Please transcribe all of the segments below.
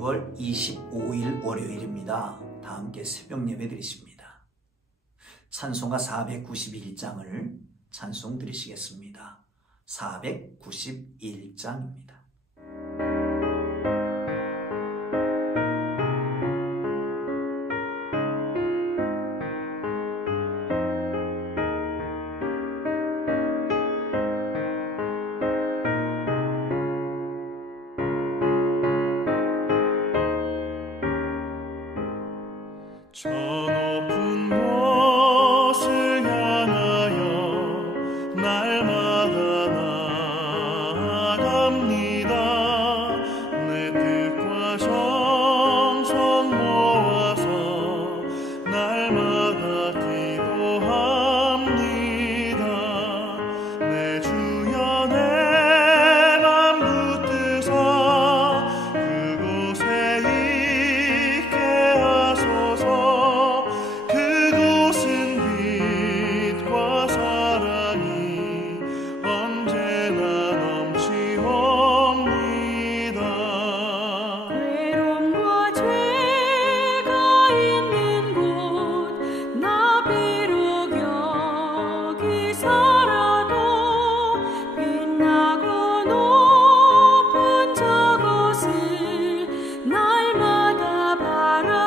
6월 25일 월요일입니다. 다 함께 새벽 예배 드리십니다. 찬송가 491장을 찬송 드리시겠습니다. 491장입니다. 저 높은 곳을 향하여 날마다 나아갑니다. 내 뜻과 정성 모아서 날마다 기도합니다. 내 주여 내 맘 붙드사 그곳에 있게 하소서. 그곳은 빛과 사랑이 언제나 넘치옵니다. 괴로움과 죄가 있는 곳 나 비록 여기 살아도 빛나고 높은 저곳을 날마다 바라봅니다.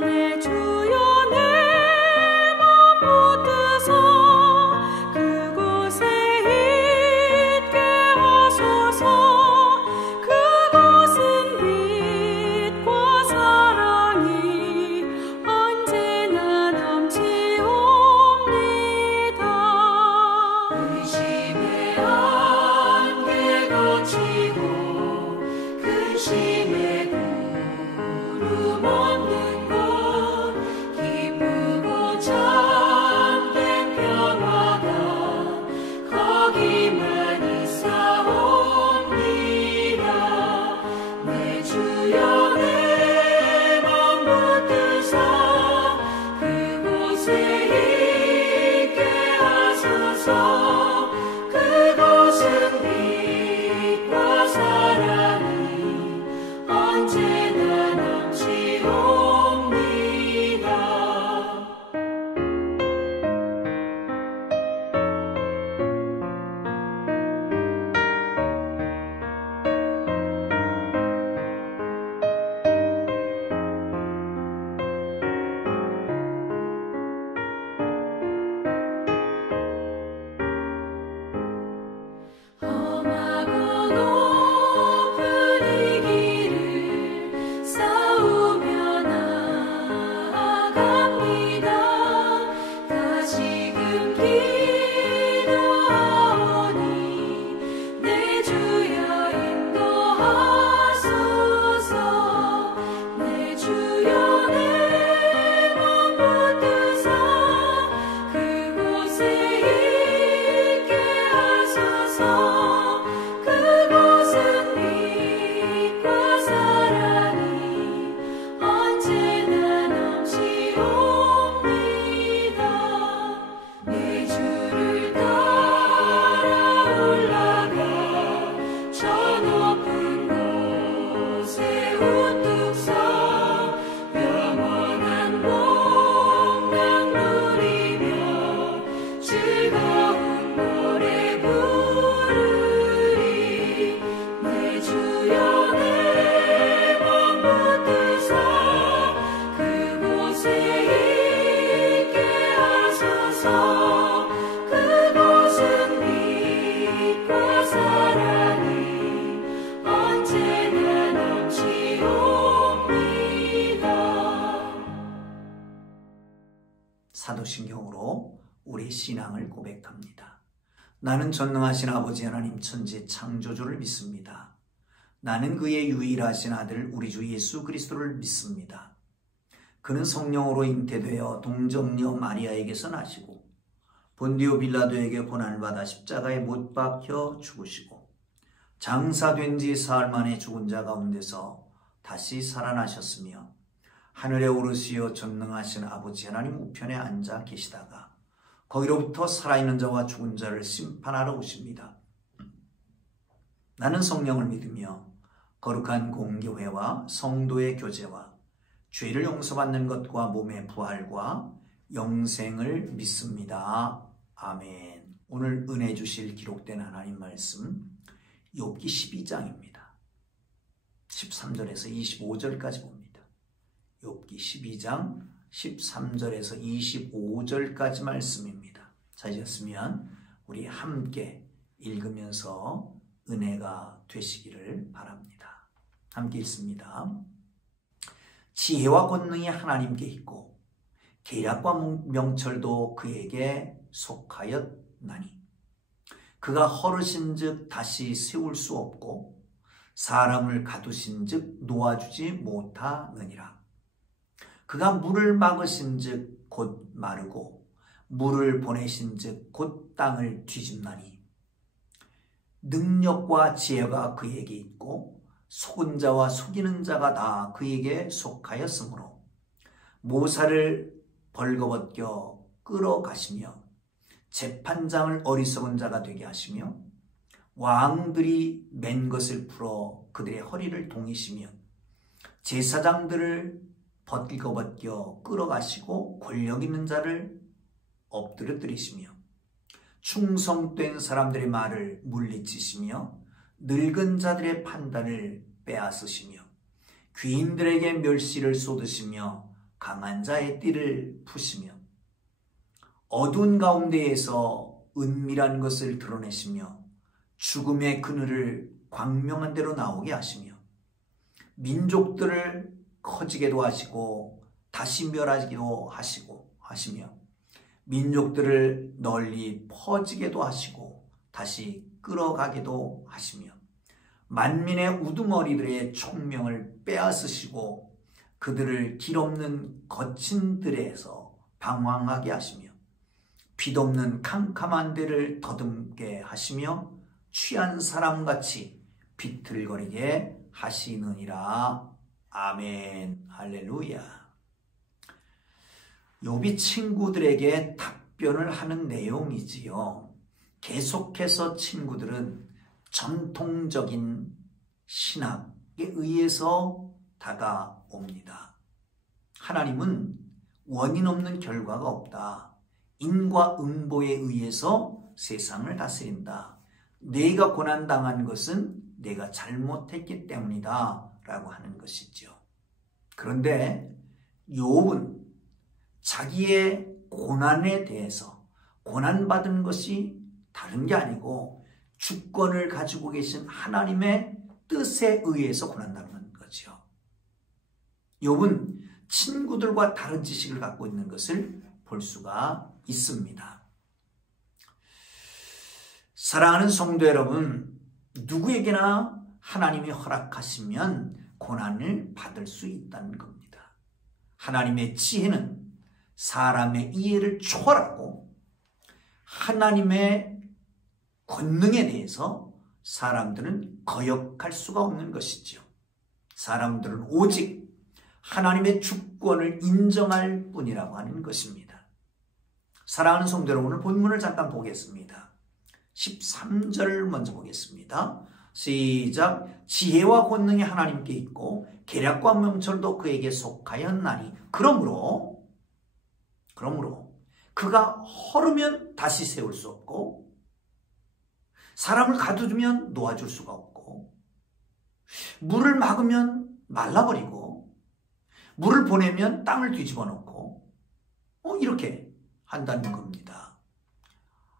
내 주여 내 맘 붙드사 그곳에 있게 하소서. 그곳은 빛과 사랑이 언제나 넘치옵니다. 의심의 안개 거치고 근심의 구름 없는 곳 기쁘고 참된 평화가 거기만 있사옵니다. 내 주여 내 맘 붙드사 그곳에 있게 하소서. 그곳은 빛과 사랑이 언제나 넘치옵니다. 험하고 높은 이 길을 싸우며 나아갑니다. 다시금 기도하오니 내 주여 인도하소서. 내 주여 내 맘 붙드사 그곳에 있게 하소서. 그곳은 빛과 사랑이 언제나 넘치옵니다. 내 주를 따라 올라가 저 높은 곳에 우뚝 서 영원한 복락 누리며 즐거운 노래 부르리. 내 주여 내 맘 붙드사 그곳에 있게 하소서. 그곳은 빛과 사랑이 언제나 넘치옵니다. 사도신경으로 우리 신앙을 고백합니다. 나는 전능하신 아버지 하나님 천지 창조주를 믿습니다. 나는 그의 유일하신 아들 우리 주 예수 그리스도를 믿습니다. 그는 성령으로 잉태되어 동정녀 마리아에게서 나시고 본디오 빌라도에게 고난을 받아 십자가에 못 박혀 죽으시고 장사된 지 사흘 만에 죽은 자 가운데서 다시 살아나셨으며 하늘에 오르시어 전능하신 아버지 하나님 우편에 앉아 계시다가 거기로부터 살아있는 자와 죽은 자를 심판하러 오십니다. 나는 성령을 믿으며 거룩한 공교회와 성도의 교제와 죄를 용서받는 것과 몸의 부활과 영생을 믿습니다. 아멘. 오늘 은혜 주실 기록된 하나님 말씀 욥기 12장입니다. 13절에서 25절까지 봅니다. 욥기 12장 13절에서 25절까지 말씀입니다. 찾으셨으면 우리 함께 읽으면서 은혜가 되시기를 바랍니다. 함께 읽습니다. 지혜와 권능이 하나님께 있고 계략과 명철도 그에게 속하였나니 그가 헐으신즉 다시 세울 수 없고 사람을 가두신즉 놓아주지 못하느니라. 그가 물을 막으신즉 곧 마르고 물을 보내신즉 곧 땅을 뒤집나니 능력과 지혜가 그에게 있고 속은 자와 속이는 자가 다 그에게 속하였으므로 모사를 벌거벗겨 끌어가시며 재판장을 어리석은 자가 되게 하시며 왕들이 맨 것을 풀어 그들의 허리를 동이시며 제사장들을 벌거벗겨 끌어가시고 권력 있는 자를 엎드려뜨리시며 충성된 사람들의 말을 물리치시며 늙은 자들의 판단을 빼앗으시며 귀인들에게 멸시를 쏟으시며 강한 자의 띠를 푸시며 어두운 가운데에서 은밀한 것을 드러내시며 죽음의 그늘을 광명한 대로 나오게 하시며 민족들을 커지게도 하시고 다시 멸하기도 하시며 민족들을 널리 퍼지게도 하시고 다시 끌어가기도 하시며 만민의 우두머리들의 총명을 빼앗으시고 그들을 길 없는 거친 들에서 방황하게 하시며 빛없는 캄캄한 데를 더듬게 하시며 취한 사람같이 비틀거리게 하시느니라. 아멘. 할렐루야. 욥이 친구들에게 답변을 하는 내용이지요. 계속해서 친구들은 전통적인 신학에 의해서 다가옵니다. 하나님은 원인 없는 결과가 없다. 인과 응보에 의해서 세상을 다스린다. 내가 고난당한 것은 내가 잘못했기 때문이다 라고 하는 것이죠. 그런데 욥은 자기의 고난에 대해서 고난받은 것이 다른 게 아니고 주권을 가지고 계신 하나님의 뜻에 의해서 고난당하는 거죠. 욥은 친구들과 다른 지식을 갖고 있는 것을 볼 수가 있습니다. 사랑하는 성도 여러분, 누구에게나 하나님이 허락하시면 고난을 받을 수 있다는 겁니다. 하나님의 지혜는 사람의 이해를 초월하고 하나님의 권능에 대해서 사람들은 거역할 수가 없는 것이죠. 사람들은 오직 하나님의 주권을 인정할 뿐이라고 하는 것입니다. 사랑하는 성도 여러분, 오늘 본문을 잠깐 보겠습니다. 13절 먼저 보겠습니다. 시작. 지혜와 권능이 하나님께 있고 계략과 명철도 그에게 속하였나니 그러므로 그가 헐으면 다시 세울 수 없고 사람을 가두면 놓아줄 수가 없고 물을 막으면 말라버리고 물을 보내면 땅을 뒤집어 놓고 이렇게 한다는 겁니다.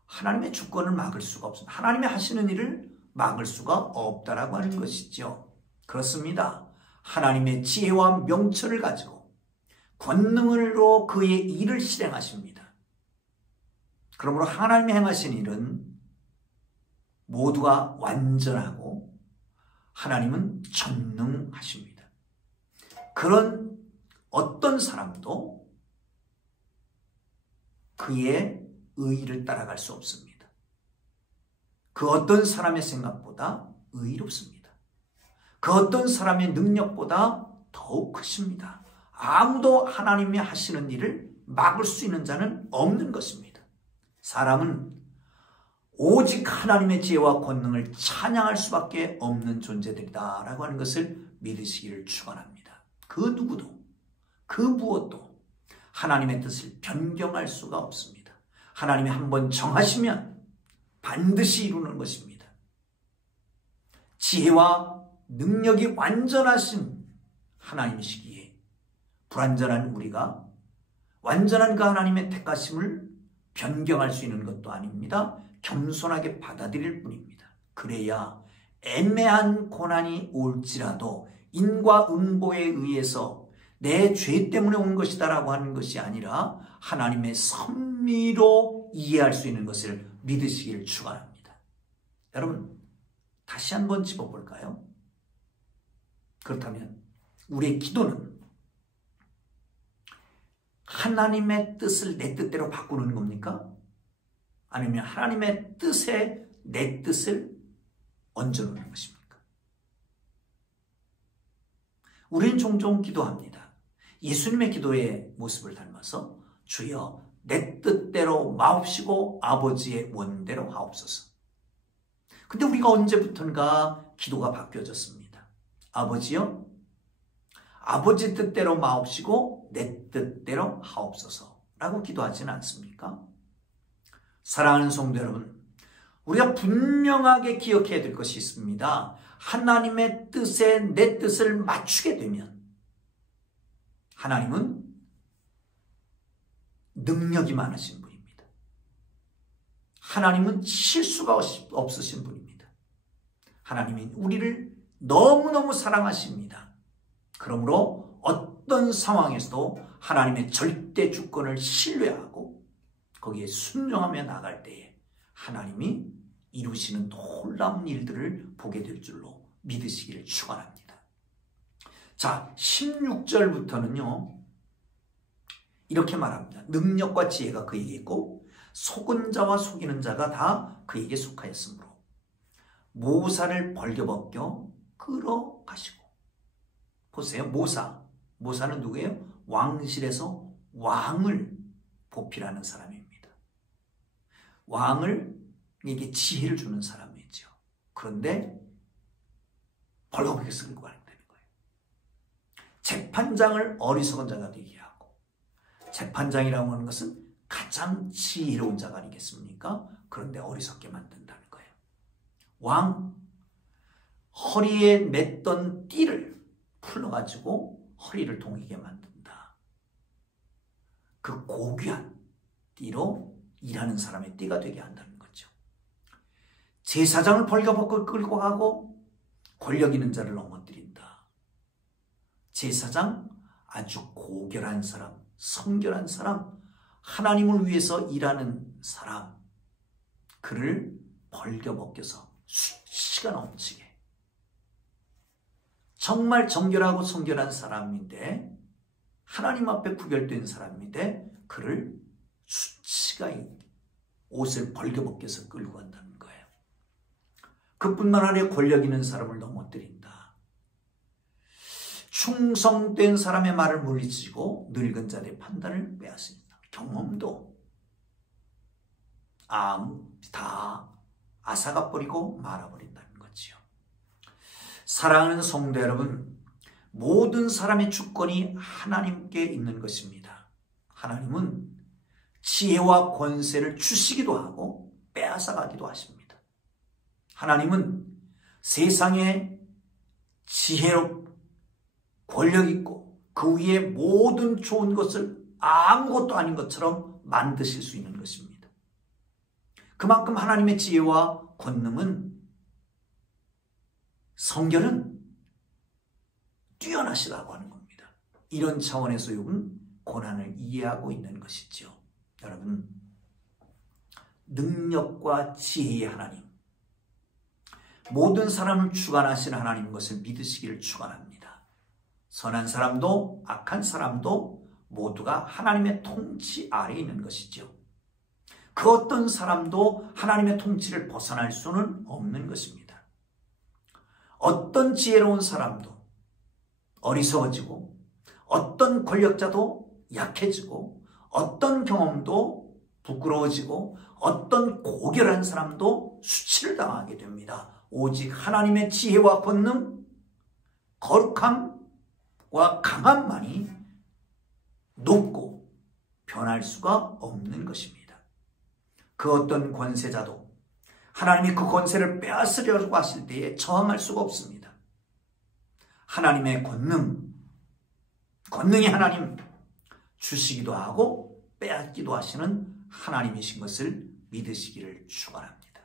하나님의 주권을 막을 수가 없습니다. 하나님이 하시는 일을 막을 수가 없다라고 하는 것이죠. 그렇습니다. 하나님의 지혜와 명철을 가지고 권능으로 그의 일을 실행하십니다. 그러므로 하나님이 행하신 일은 모두가 완전하고 하나님은 전능하십니다. 그런 어떤 사람도 그의 의의를 따라갈 수 없습니다. 그 어떤 사람의 생각보다 의롭습니다. 그 어떤 사람의 능력보다 더욱 크십니다. 아무도 하나님이 하시는 일을 막을 수 있는 자는 없는 것입니다. 사람은 오직 하나님의 지혜와 권능을 찬양할 수밖에 없는 존재들이다 라고 하는 것을 믿으시기를 축원합니다. 그 누구도 그 무엇도 하나님의 뜻을 변경할 수가 없습니다. 하나님이 한번 정하시면 반드시 이루는 것입니다. 지혜와 능력이 완전하신 하나님이시기에 불완전한 우리가 완전한 그 하나님의 택하심을 변경할 수 있는 것도 아닙니다. 겸손하게 받아들일 뿐입니다. 그래야 애매한 고난이 올지라도 인과 응보에 의해서 내 죄 때문에 온 것이다 라고 하는 것이 아니라 하나님의 섭리로 이해할 수 있는 것을 믿으시기를 축원합니다. 여러분, 다시 한번 짚어볼까요? 그렇다면 우리의 기도는 하나님의 뜻을 내 뜻대로 바꾸는 겁니까? 아니면 하나님의 뜻에 내 뜻을 얹어놓는 것입니까? 우리는 종종 기도합니다. 예수님의 기도의 모습을 닮아서 주여 내 뜻대로 마옵시고 아버지의 원대로 하옵소서. 근데 우리가 언제부턴가 기도가 바뀌어졌습니다. 아버지요, 아버지 뜻대로 마옵시고 내 뜻대로 하옵소서 라고 기도하지는 않습니까? 사랑하는 성도 여러분, 우리가 분명하게 기억해야 될 것이 있습니다. 하나님의 뜻에 내 뜻을 맞추게 되면 하나님은 능력이 많으신 분입니다. 하나님은 실수가 없으신 분입니다. 하나님은 우리를 너무너무 사랑하십니다. 그러므로 어떤 상황에서도 하나님의 절대 주권을 신뢰하고 거기에 순종하며 나갈 때에 하나님이 이루시는 놀라운 일들을 보게 될 줄로 믿으시기를 축원합니다. 자, 16절부터는요 이렇게 말합니다. 능력과 지혜가 그에게 있고 속은 자와 속이는 자가 다 그에게 속하였으므로 모사를 벌겨벗겨 끌어가시고. 보세요. 모사는 누구예요? 왕실에서 왕을 보필하는 사람입니다. 왕에게 지혜를 주는 사람이죠. 그런데 벌거벗겨서 끌고 가는 거예요. 재판장을 어리석은 자가 되게 하고, 재판장이라고 하는 것은 가장 지혜로운 자가 아니겠습니까? 그런데 어리석게 만든다는 거예요. 왕 허리에 맸던 띠를 풀어가지고 허리를 동이게 만든다. 그 고귀한 띠로 일하는 사람의 띠가 되게 한다는 거죠. 제사장을 벌거벗고 끌고 가고 권력 있는 자를 넘어뜨린다. 제사장 아주 고결한 사람, 성결한 사람, 하나님을 위해서 일하는 사람, 그를 벌겨벗겨서 수치가 넘치게, 정말 정결하고 성결한 사람인데 하나님 앞에 구별된 사람인데 그를 수치가 있게 옷을 벌겨벗겨서 끌고 간다는 거예요. 그뿐만 아니라 권력 있는 사람을 넘어뜨린다. 충성된 사람의 말을 물리치고 늙은 자의 판단을 빼앗습니다. 경험도 다 앗아가 버리고 말아버린다는 거지요. 사랑하는 성도 여러분, 모든 사람의 주권이 하나님께 있는 것입니다. 하나님은 지혜와 권세를 주시기도 하고 빼앗아가기도 하십니다. 하나님은 세상에 지혜롭고 권력 있고 그 위에 모든 좋은 것을 아무것도 아닌 것처럼 만드실 수 있는 것입니다. 그만큼 하나님의 지혜와 권능은, 성결은 뛰어나시다고 하는 겁니다. 이런 차원에서 욥은 고난을 이해하고 있는 것이죠. 여러분, 능력과 지혜의 하나님, 모든 사람을 주관하시는 하나님인 것을 믿으시기를 축원합니다. 선한 사람도 악한 사람도 모두가 하나님의 통치 아래에 있는 것이죠. 그 어떤 사람도 하나님의 통치를 벗어날 수는 없는 것입니다. 어떤 지혜로운 사람도 어리석어지고, 어떤 권력자도 약해지고, 어떤 경험도 부끄러워지고, 어떤 고결한 사람도 수치를 당하게 됩니다. 오직 하나님의 지혜와 권능, 거룩함과 강함만이 높고 변할 수가 없는 것입니다. 그 어떤 권세자도 하나님이 그 권세를 빼앗으려고 하실 때에 저항할 수가 없습니다. 하나님의 권능이 하나님 주시기도 하고 빼앗기도 하시는 하나님이신 것을 믿으시기를 축원합니다.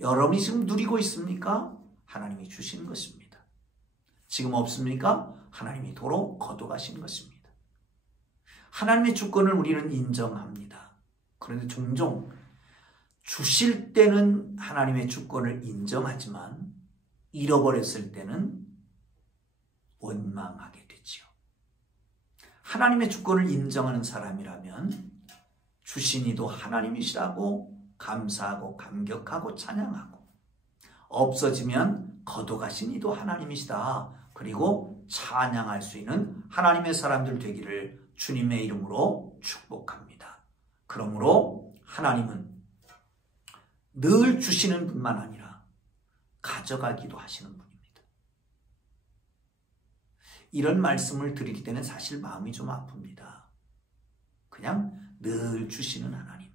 여러분이 지금 누리고 있습니까? 하나님이 주신 것입니다. 지금 없습니까? 하나님이 도로 거둬가신 것입니다. 하나님의 주권을 우리는 인정합니다. 그런데 종종 주실 때는 하나님의 주권을 인정하지만 잃어버렸을 때는 원망하게 되지요. 하나님의 주권을 인정하는 사람이라면 주신 이도 하나님이시라고 감사하고 감격하고 찬양하고, 없어지면 거둬가신 이도 하나님이시다. 그리고 찬양할 수 있는 하나님의 사람들 되기를 주님의 이름으로 축복합니다. 그러므로 하나님은 늘 주시는 분만 아니라 가져가기도 하시는 분입니다. 이런 말씀을 드리기 때문에 사실 마음이 좀 아픕니다. 그냥 늘 주시는 하나님,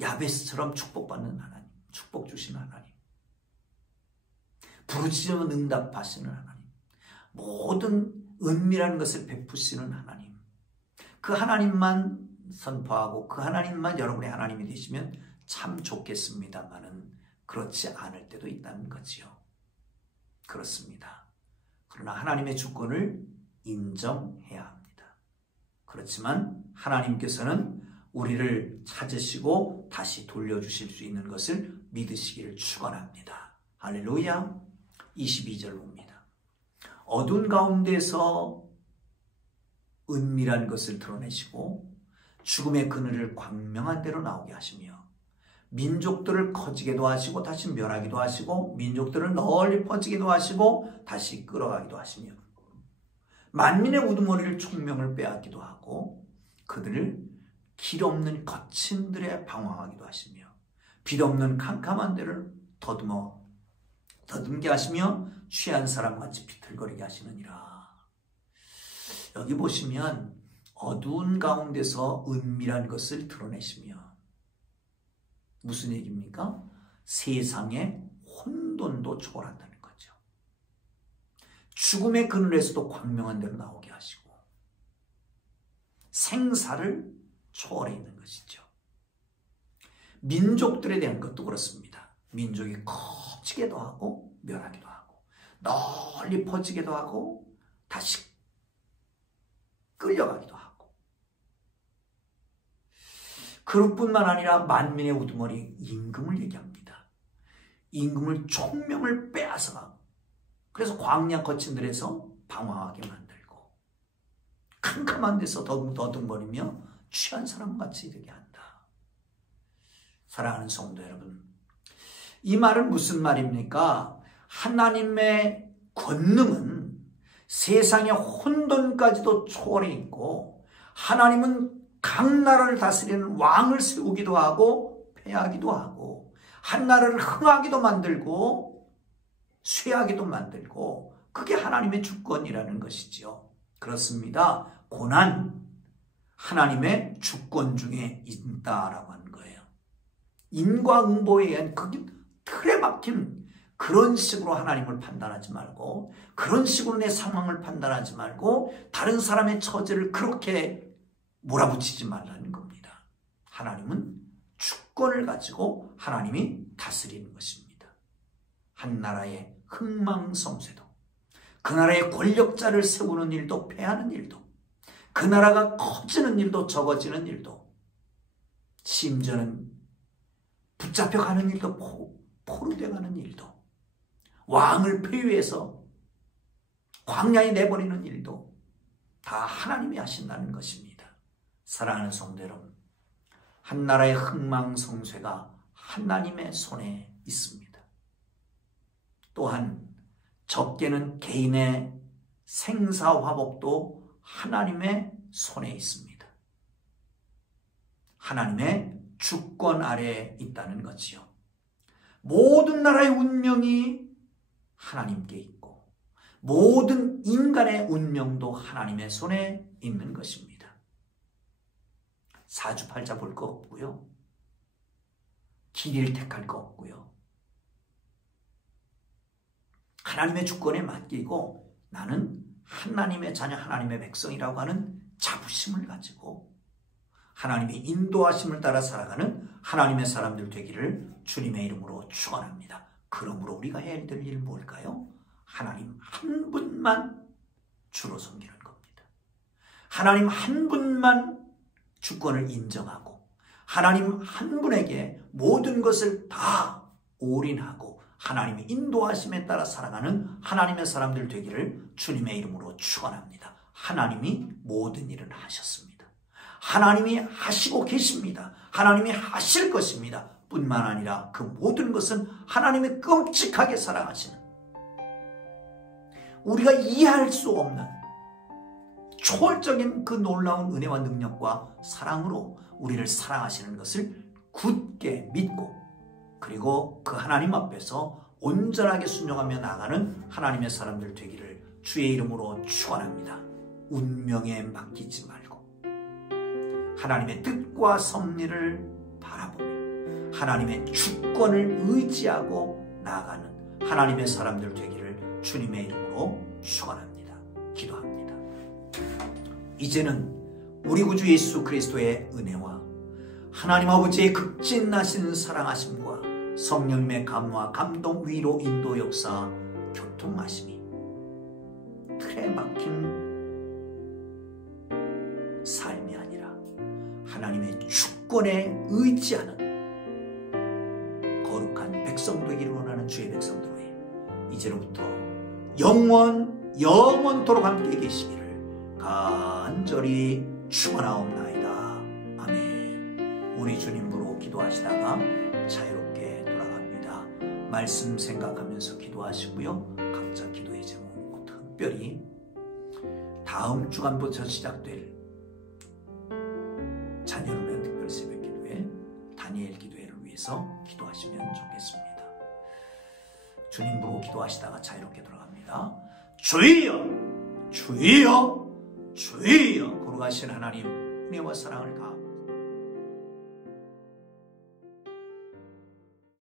야베스처럼 축복받는 하나님, 축복 주시는 하나님, 부르짖으면 응답하시는 하나님, 모든 은밀한 것을 베푸시는 하나님, 그 하나님만 선포하고 그 하나님만 여러분의 하나님이 되시면 참 좋겠습니다만은 그렇지 않을 때도 있다는 거지요. 그렇습니다. 그러나 하나님의 주권을 인정해야 합니다. 그렇지만 하나님께서는 우리를 찾으시고 다시 돌려주실 수 있는 것을 믿으시기를 축원합니다. 할렐루야. 22절 봅니다. 어두운 가운데서 은밀한 것을 드러내시고 죽음의 그늘을 광명한 대로 나오게 하시며 민족들을 커지게도 하시고 다시 멸하기도 하시고 민족들을 널리 퍼지기도 하시고 다시 끌어가기도 하시며 만민의 우두머리를 총명을 빼앗기도 하고 그들을 길 없는 거친 들에 방황하기도 하시며 빛 없는 캄캄한 데를 더듬게 하시며 취한 사람같이 비틀거리게 하시느니라. 여기 보시면 어두운 가운데서 은밀한 것을 드러내시며, 무슨 얘기입니까? 세상의 혼돈도 초월한다는 거죠. 죽음의 그늘에서도 광명한 대로 나오게 하시고 생사를 초월해 있는 것이죠. 민족들에 대한 것도 그렇습니다. 민족이 커지기도 하고 멸하기도 하고 널리 퍼지기도 하고 다시 끌려가기도 하고, 그뿐만 아니라 만민의 우두머리 임금을 얘기합니다. 임금을 총명을 빼앗아가고 그래서 광야 거친 들에서 방황하게 만들고 캄캄한 데서 더듬거리며 취한 사람같이 되게 한다. 사랑하는 성도 여러분, 이 말은 무슨 말입니까? 하나님의 권능은 세상의 혼돈까지도 초월해 있고 하나님은 각 나라를 다스리는 왕을 세우기도 하고 패하기도 하고 한 나라를 흥하기도 만들고 쇠하기도 만들고, 그게 하나님의 주권이라는 것이지요. 그렇습니다. 고난, 하나님의 주권 중에 있다라고 하는 거예요. 인과응보에 의한 그 틀에 박힌 그런 식으로 하나님을 판단하지 말고, 그런 식으로 내 상황을 판단하지 말고 다른 사람의 처지를 그렇게 몰아붙이지 말라는 겁니다. 하나님은 주권을 가지고 하나님이 다스리는 것입니다. 한 나라의 흥망성쇠도, 그 나라의 권력자를 세우는 일도 패하는 일도, 그 나라가 커지는 일도 적어지는 일도, 심지어는 붙잡혀가는 일도 포로되어가는 일도, 왕을 폐위해서 광야에 내버리는 일도 다 하나님이 하신다는 것입니다. 사랑하는 성도 여러분, 한 나라의 흥망성쇠가 하나님의 손에 있습니다. 또한 적게는 개인의 생사화복도 하나님의 손에 있습니다. 하나님의 주권 아래에 있다는 거지요. 모든 나라의 운명이 하나님께 있고 모든 인간의 운명도 하나님의 손에 있는 것입니다. 사주팔자 볼 거 없고요. 길이를 택할 거 없고요. 하나님의 주권에 맡기고 나는 하나님의 자녀, 하나님의 백성이라고 하는 자부심을 가지고 하나님의 인도하심을 따라 살아가는 하나님의 사람들 되기를 주님의 이름으로 축원합니다. 그러므로 우리가 해야 될 일은 뭘까요? 하나님 한 분만 주로 섬기는 겁니다. 하나님 한 분만 주권을 인정하고 하나님 한 분에게 모든 것을 다 올인하고 하나님의 인도하심에 따라 살아가는 하나님의 사람들 되기를 주님의 이름으로 축원합니다. 하나님이 모든 일을 하셨습니다. 하나님이 하시고 계십니다. 하나님이 하실 것입니다. 뿐만 아니라 그 모든 것은 하나님의 끔찍하게 사랑하시는 우리가 이해할 수 없는 초월적인 그 놀라운 은혜와 능력과 사랑으로 우리를 사랑하시는 것을 굳게 믿고 그리고 그 하나님 앞에서 온전하게 순종하며 나가는 하나님의 사람들 되기를 주의 이름으로 축원합니다. 운명에 맡기지 말고 하나님의 뜻과 섭리를 바라보며 하나님의 주권을 의지하고 나아가는 하나님의 사람들 되기를 주님의 이름으로 축원합니다. 기도합니다. 이제는 우리 구주 예수 그리스도의 은혜와 하나님 아버지의 극진하신 사랑하심과 성령님의 감화, 감동, 위로, 인도, 역사, 교통하심이 틀에 막힌 삶이 아니라 하나님의 주권에 의지하는 거룩한 백성 되기를 원하는 주의 백성들 위해 이제로부터 영원토록 함께 계시기를 간절히 축원하옵나이다. 아멘. 우리 주님으로 기도하시다가 자유롭게 돌아갑니다. 말씀 생각하면서 기도하시고요. 각자 기도의 제목, 특별히 다음 주간부터 시작될 자녀를 위한 특별 새벽 기도회, 다니엘 기도회를 위해서 기도하시면 좋겠습니다. 주님으로 기도하시다가 자유롭게 돌아갑니다. 주여, 주여, 주여, 거룩하신 하나님 은혜와 사랑을 다